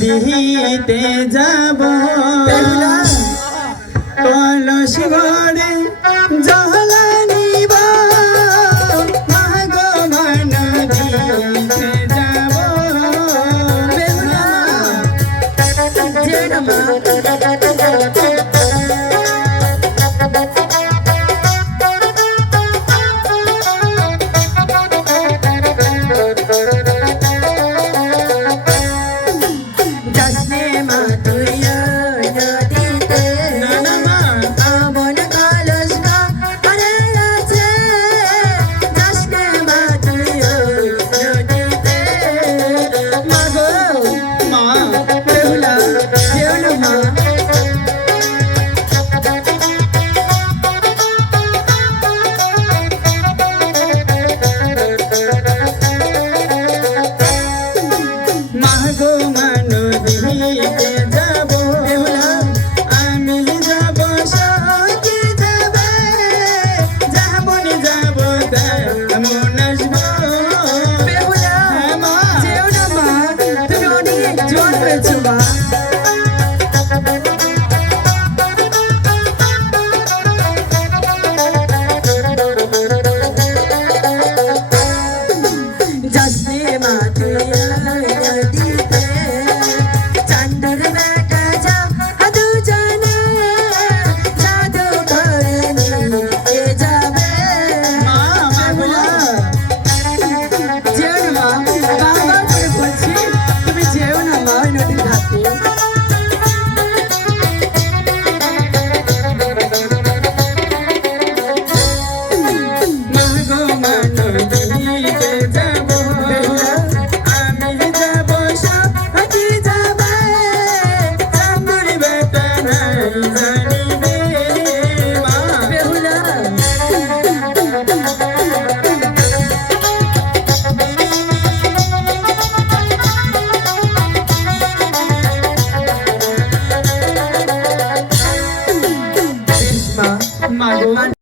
দিহিতে যাব। কলস ঘরে জহলা নিব ভগবান দিহিতে যাব। Behula Prema তুইয়া to my Mago.